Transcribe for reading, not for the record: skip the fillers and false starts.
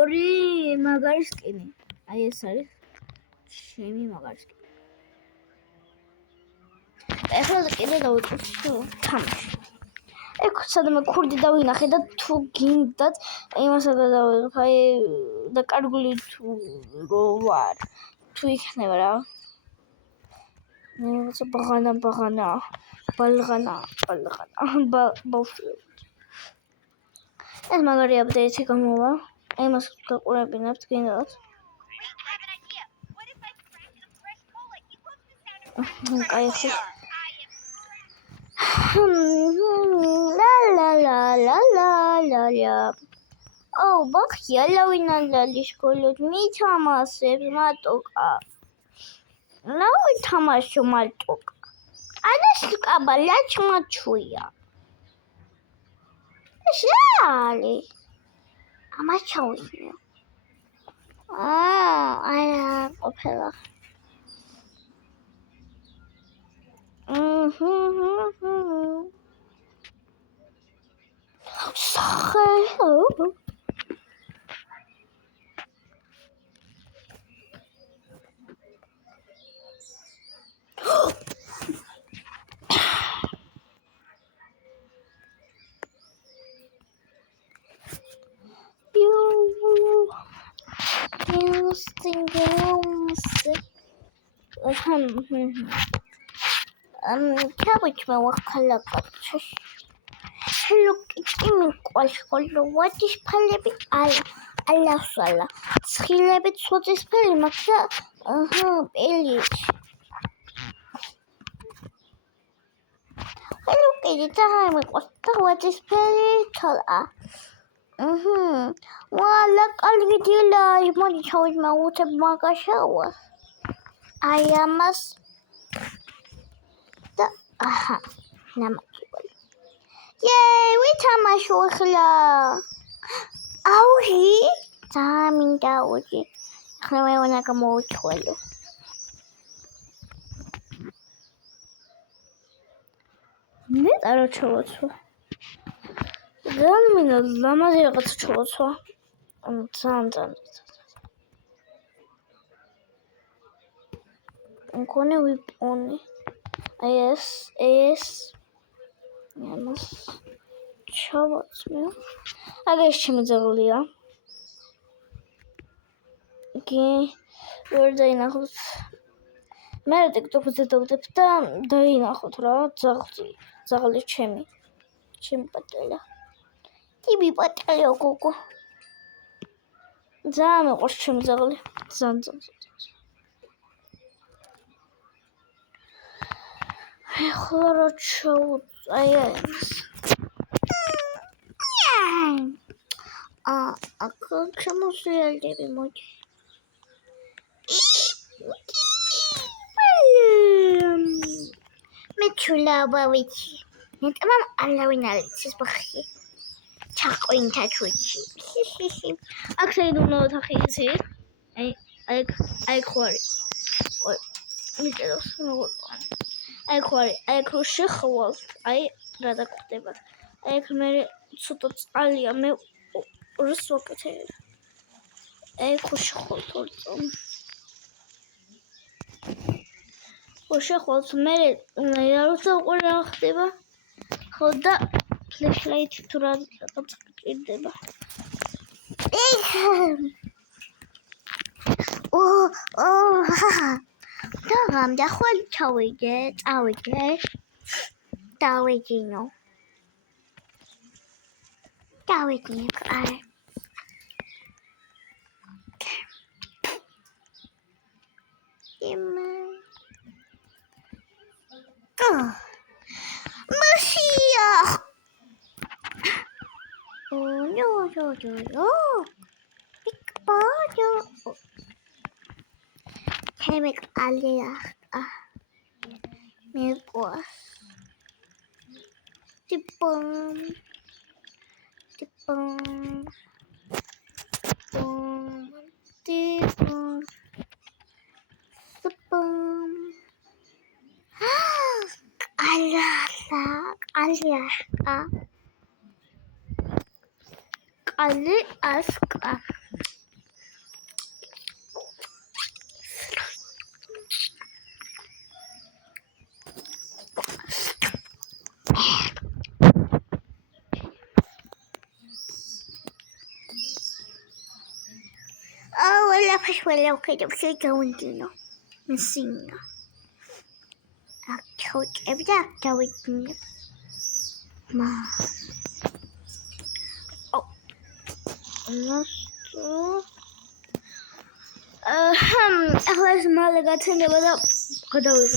ორი მაგარი სკინი. აი ეს არის ჩემი მაგარი სკინი. ეხლა კიდე დავიწყოთ თამაში. ეგ სადმე ქურდი დავინახე და თუ გინდათ იმასა გადავიღებ აი და კარგული თუ რო ვარ თუ იქნება რა რაღაცა ბაღანა ბალღანა ბავშვი ეს მაგარი აპდეიტი გამოვა იმას გაყურებინებთ გინდათ კაი La. Oh, bakya lawina lishkolot mi tamaseb matoka. Lawi tamasho matoka. Anas kabalach machuya. Shali. Amachawi. I have opera. So cabbage me wakala katsha look imi qolxollo watis phalebi alafala ცხილებით სოწის ფერი მაქვს და პელიც ლუკი დაიმეყოს და ვაtis ფერი თოლა ვალა კარგი დილა მოდი ჩავიძმა უთებ მაგაშავა აი ამას და ნამაკი Yay, we tamasho khla. Auhi, taminda uji. Khla me wana ka mo cholo. Ne daro cholo. Zamina lamaze gat cholo. Zan. Unkone wiponi. Yes. Yes. Chavats me. Agora chama zagulia. Aqui, verde aí na rua. Merda que tô fazendo daí na rua, zagli chemi patela. Tibi patela coco. Zame qoshim zagli. Zan. Ay xloro chau. Acum ce mă suia de moci. Meciula bavici. Ne tamam alawinal siz bakhi. Çaqoin taçuci. Aksay dumno taxisi. Ay khori. Oy. Mitero sunu. Ay khori. Ay krushi xwal. Ay rada xteba. Ay khmeri ცოტა წალია მე რს ვაკეთებ აი ხუში ხოლთორწო ხუში ხოლთ მე როცა უყურე ხდება ხო და ფლეშლაითი თუ რაღაც გჭირდება დაღამ და ხვალ წავიდე დავიჯინო Давайте, Mashiach! Oh, no. Big bottle. Can I make Aliyah? Milk was. Tipum. Ali aska ولا فش ولا وكده بصير جوندينو نسينا أكتوت أبدأ أكتوت ما أخلص ما لقيت هنا بدأ قدوي